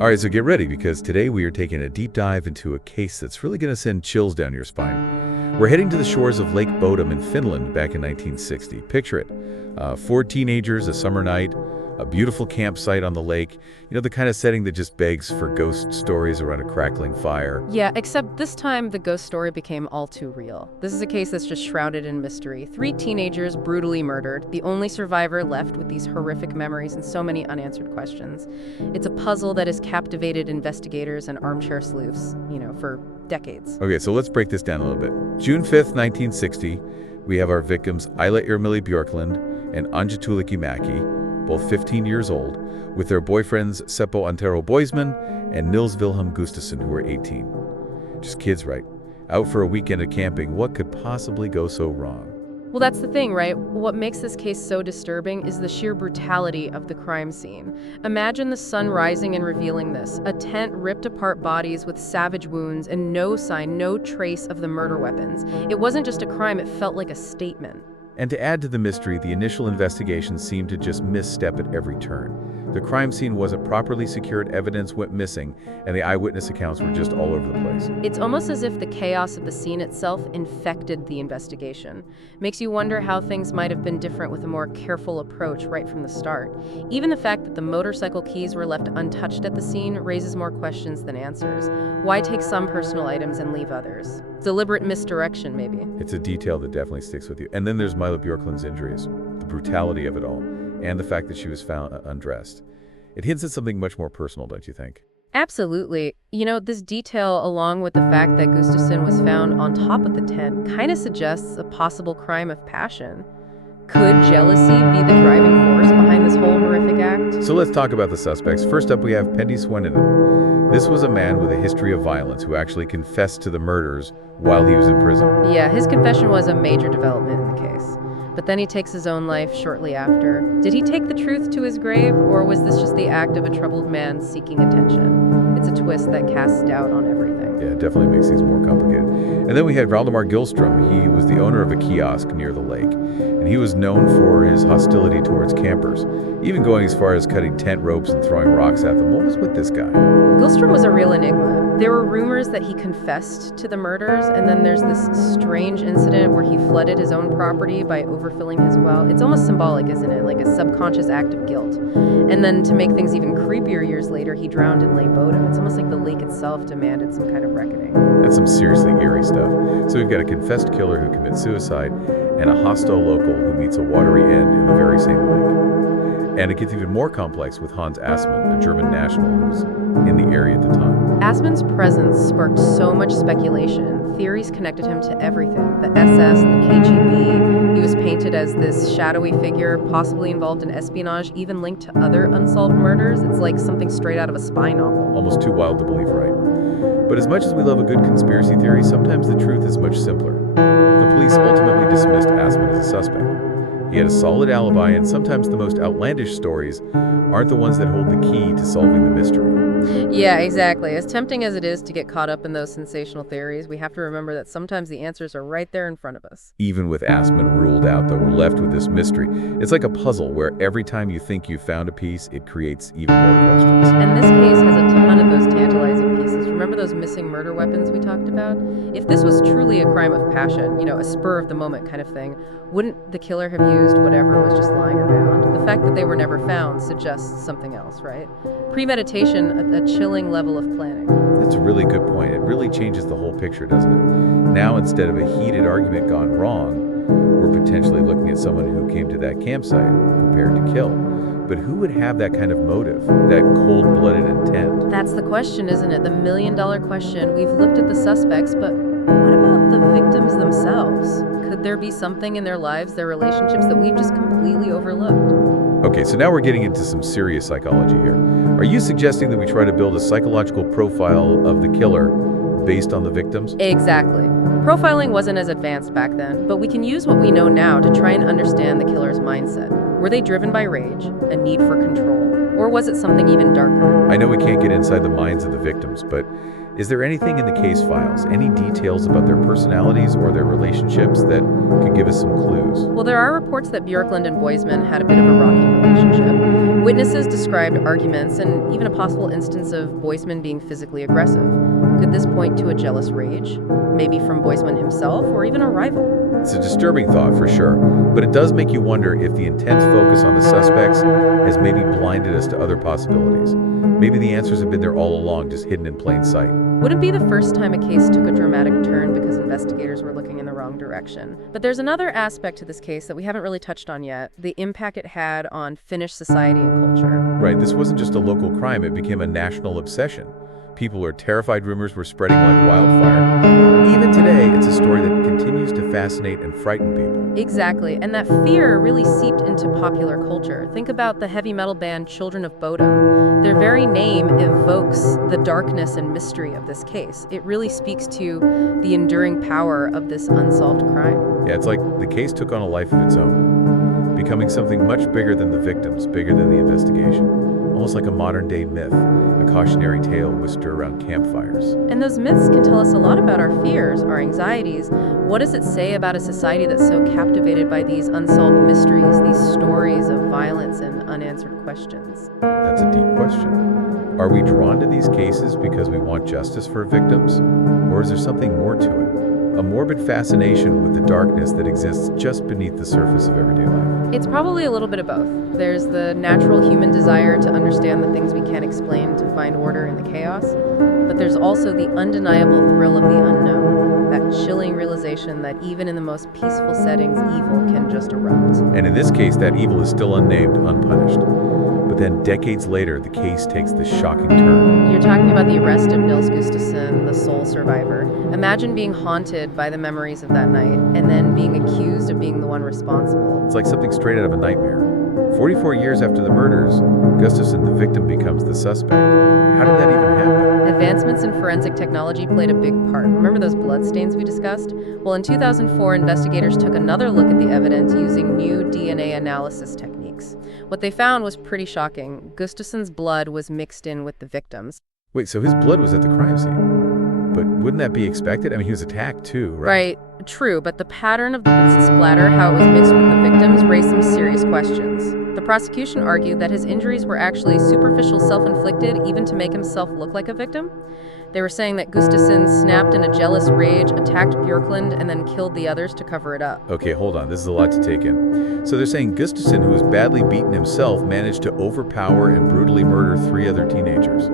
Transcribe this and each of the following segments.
All right, so get ready because today we are taking a deep dive into a case that's really going to send chills down your spine. We're heading to the shores of Lake Bodom in Finland back in 1960. Picture it. 4 teenagers, a summer night, a beautiful campsite on the lake. You know, the kind of setting that just begs for ghost stories around a crackling fire. Yeah, except this time the ghost story became all too real. This is a case that's just shrouded in mystery. 3 teenagers brutally murdered, the only survivor left with these horrific memories and so many unanswered questions. It's a puzzle that has captivated investigators and armchair sleuths, for decades. Okay, so let's break this down a little bit. June 5th, 1960, we have our victims Aila Irmeli Björklund and Anja Tuulikki-Mäki, both 15 years old, with their boyfriends Seppo Antero Boisman and Nils Gustafsson, who were 18. Just kids, right? Out for a weekend of camping. What could possibly go so wrong? Well, that's the thing, right? What makes this case so disturbing is the sheer brutality of the crime scene. Imagine the sun rising and revealing this. A tent, ripped apart bodies with savage wounds, and no sign, no trace of the murder weapons. It wasn't just a crime, it felt like a statement. And to add to the mystery, the initial investigation seemed to just misstep at every turn. The crime scene wasn't properly secured, evidence went missing, and the eyewitness accounts were just all over the place. It's almost as if the chaos of the scene itself infected the investigation. Makes you wonder how things might have been different with a more careful approach right from the start. Even the fact that the motorcycle keys were left untouched at the scene raises more questions than answers. Why take some personal items and leave others? Deliberate misdirection, maybe. It's a detail that definitely sticks with you. And then there's Mila Björklund's injuries, the brutality of it all, and the fact that she was found undressed. It hints at something much more personal, don't you think? Absolutely. This detail, along with the fact that Gustafsson was found on top of the tent, kind of suggests a possible crime of passion. Could jealousy be the driving force behind this whole horrific act? So let's talk about the suspects. First up, we have Pentti Sweninen. This was a man with a history of violence who actually confessed to the murders while he was in prison. Yeah, his confession was a major development in the case. But then he takes his own life shortly after. Did he take the truth to his grave, or was this just the act of a troubled man seeking attention? It's a twist that casts doubt on everything. Yeah, it definitely makes things more complicated. And then we had Valdemar Gillström. He was the owner of a kiosk near the lake, and he was known for his hostility towards campers, even going as far as cutting tent ropes and throwing rocks at them. What was with this guy? Gillström was a real enigma. There were rumors that he confessed to the murders, and then there's this strange incident where he flooded his own property by overfilling his well. It's almost symbolic, isn't it? Like a subconscious act of guilt. And then to make things even creepier years later, he drowned in Lake Bodom. It's almost like the lake itself demanded some kind of reckoning. That's some seriously eerie stuff. So we've got a confessed killer who commits suicide and a hostile local who meets a watery end in the very same lake. And it gets even more complex with Hans Assmann, a German national who's in the area at the time. Assmann's presence sparked so much speculation. Theories connected him to everything. The SS, the KGB. He was painted as this shadowy figure, possibly involved in espionage, even linked to other unsolved murders. It's like something straight out of a spy novel. Almost too wild to believe, right? But as much as we love a good conspiracy theory, sometimes the truth is much simpler. The police ultimately dismissed Assmann as a suspect. He had a solid alibi, and sometimes the most outlandish stories aren't the ones that hold the key to solving the mystery. Yeah, exactly. As tempting as it is to get caught up in those sensational theories, we have to remember that sometimes the answers are right there in front of us. Even with Assmann ruled out, though, we're left with this mystery. It's like a puzzle where every time you think you've found a piece, it creates even more questions. And this case has a ton of those tantalizing pieces. Remember those missing murder weapons we talked about? If this was truly a crime of passion, a spur-of-the-moment kind of thing, wouldn't the killer have used whatever was just lying around? The fact that they were never found suggests something else, right? Premeditation, a chilling level of planning. That's a really good point. It really changes the whole picture, doesn't it? Now, instead of a heated argument gone wrong, we're potentially looking at someone who came to that campsite prepared to kill. But who would have that kind of motive, that cold-blooded intent? That's the question, isn't it? The million-dollar question. We've looked at the suspects, but what about the victims themselves? Could there be something in their lives, their relationships, that we've just completely overlooked? Okay, so now we're getting into some serious psychology here. Are you suggesting that we try to build a psychological profile of the killer based on the victims? Exactly. Profiling wasn't as advanced back then, but we can use what we know now to try and understand the killer's mindset. Were they driven by rage, a need for control, or was it something even darker? I know we can't get inside the minds of the victims, but Is there anything in the case files, any details about their personalities or their relationships that could give us some clues? Well, there are reports that Björklund and Boisman had a bit of a rocky relationship. Witnesses described arguments and even a possible instance of Boisman being physically aggressive. Could this point to a jealous rage? Maybe from Boisman himself or even a rival? It's a disturbing thought for sure, but it does make you wonder if the intense focus on the suspects has maybe blinded us to other possibilities. Maybe the answers have been there all along, just hidden in plain sight. Wouldn't be the first time a case took a dramatic turn because investigators were looking in the wrong direction. But there's another aspect to this case that we haven't really touched on yet, the impact it had on Finnish society and culture. Right, this wasn't just a local crime, it became a national obsession. People were terrified, rumors were spreading like wildfire. Even today, it's a story that continues to fascinate and frighten people. Exactly, and that fear really seeped into popular culture. Think about the heavy metal band Children of Bodom. Their very name evokes the darkness and mystery of this case. It really speaks to the enduring power of this unsolved crime. Yeah, it's like the case took on a life of its own, becoming something much bigger than the victims, bigger than the investigation. Almost like a modern-day myth, a cautionary tale whispered around campfires. And those myths can tell us a lot about our fears, our anxieties. What does it say about a society that's so captivated by these unsolved mysteries, these stories of violence and unanswered questions? That's a deep question. Are we drawn to these cases because we want justice for victims? Or is there something more to it? A morbid fascination with the darkness that exists just beneath the surface of everyday life? It's probably a little bit of both. There's the natural human desire to understand the things we can't explain, to find order in the chaos. But there's also the undeniable thrill of the unknown, that chilling realization that even in the most peaceful settings, evil can just erupt. And in this case, that evil is still unnamed, unpunished. But then decades later, the case takes this shocking turn. You're talking about the arrest of Nils Gustafsson, the sole survivor. Imagine being haunted by the memories of that night and then being accused of being the one responsible. It's like something straight out of a nightmare. 44 years after the murders, Gustafsson, the victim, becomes the suspect. How did that even happen? Advancements in forensic technology played a big part. Remember those bloodstains we discussed? Well, in 2004, investigators took another look at the evidence using new DNA analysis techniques. What they found was pretty shocking. Gustafsson's blood was mixed in with the victim's. Wait, so his blood was at the crime scene? But wouldn't that be expected? I mean, he was attacked too, right? Right, true, but the pattern of the splatter, how it was mixed with the victims, raised some serious questions. The prosecution argued that his injuries were actually superficial self-inflicted, even to make himself look like a victim. They were saying that Gustafsson snapped in a jealous rage, attacked Björklund, and then killed the others to cover it up. Okay, hold on. This is a lot to take in. So they're saying Gustafsson, who was badly beaten himself, managed to overpower and brutally murder 3 other teenagers.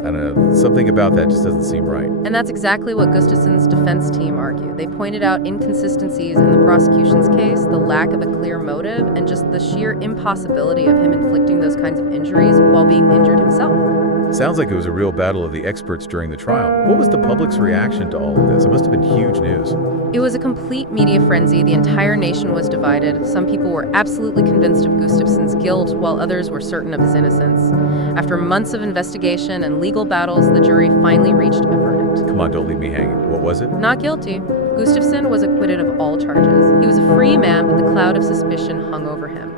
I don't know, something about that just doesn't seem right. And that's exactly what Gustafsson's defense team argued. They pointed out inconsistencies in the prosecution's case, the lack of a clear motive, and just the sheer impossibility of him inflicting those kinds of injuries while being injured himself. Sounds like it was a real battle of the experts during the trial. What was the public's reaction to all of this? It must have been huge news. It was a complete media frenzy. The entire nation was divided. Some people were absolutely convinced of Gustafsson's guilt, while others were certain of his innocence. After months of investigation and legal battles, the jury finally reached a verdict. Come on, don't leave me hanging. What was it? Not guilty. Gustafsson was acquitted of all charges. He was a free man, but the cloud of suspicion hung over him.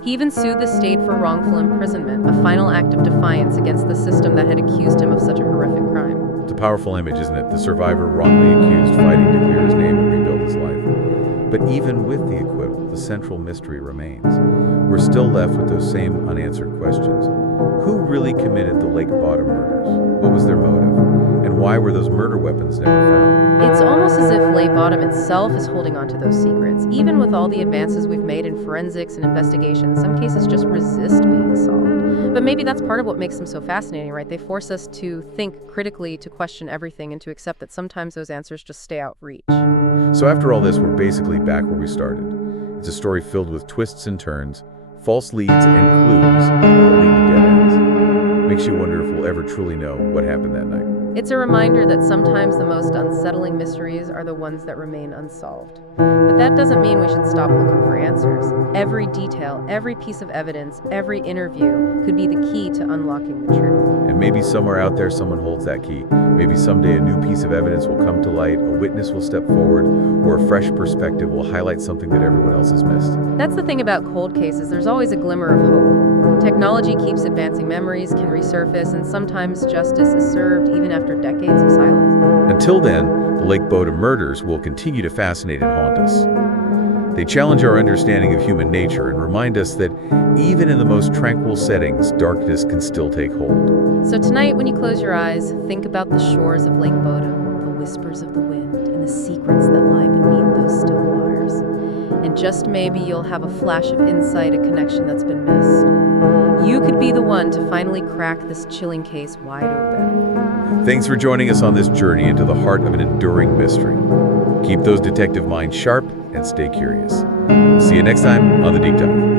He even sued the state for wrongful imprisonment, a final act of defiance against the system that had accused him of such a horrific crime. It's a powerful image, isn't it? The survivor wrongly accused, fighting to clear his name and rebuild his life. But even with the acquittal, the central mystery remains. We're still left with those same unanswered questions. Who really committed the Lake Bodom murders? What was their motive? And why were those murder weapons never found? It's almost as if Lake Bodom itself is holding on to those secrets. Even with all the advances we've made in forensics and investigation, some cases just resist being solved. But maybe that's part of what makes them so fascinating, right? They force us to think critically, to question everything, and to accept that sometimes those answers just stay out of reach. So after all this, we're basically back where we started. It's a story filled with twists and turns, false leads and clues that lead to dead ends. Makes you wonder if we'll ever truly know what happened that night. It's a reminder that sometimes the most unsettling mysteries are the ones that remain unsolved. But that doesn't mean we should stop looking for answers. Every detail, every piece of evidence, every interview could be the key to unlocking the truth. And maybe somewhere out there someone holds that key. Maybe someday a new piece of evidence will come to light, a witness will step forward, or a fresh perspective will highlight something that everyone else has missed. That's the thing about cold cases. There's always a glimmer of hope. Technology keeps advancing, memories can resurface, and sometimes justice is served even after decades of silence. Until then, the Lake Bodom murders will continue to fascinate and haunt us. They challenge our understanding of human nature and remind us that even in the most tranquil settings, darkness can still take hold. So tonight, when you close your eyes, think about the shores of Lake Bodom, the whispers of the wind, and the secrets that lie beneath those still waters. And just maybe you'll have a flash of insight, a connection that's been missed. You could be the one to finally crack this chilling case wide open. Thanks for joining us on this journey into the heart of an enduring mystery. Keep those detective minds sharp and stay curious. See you next time on The Deep Dive.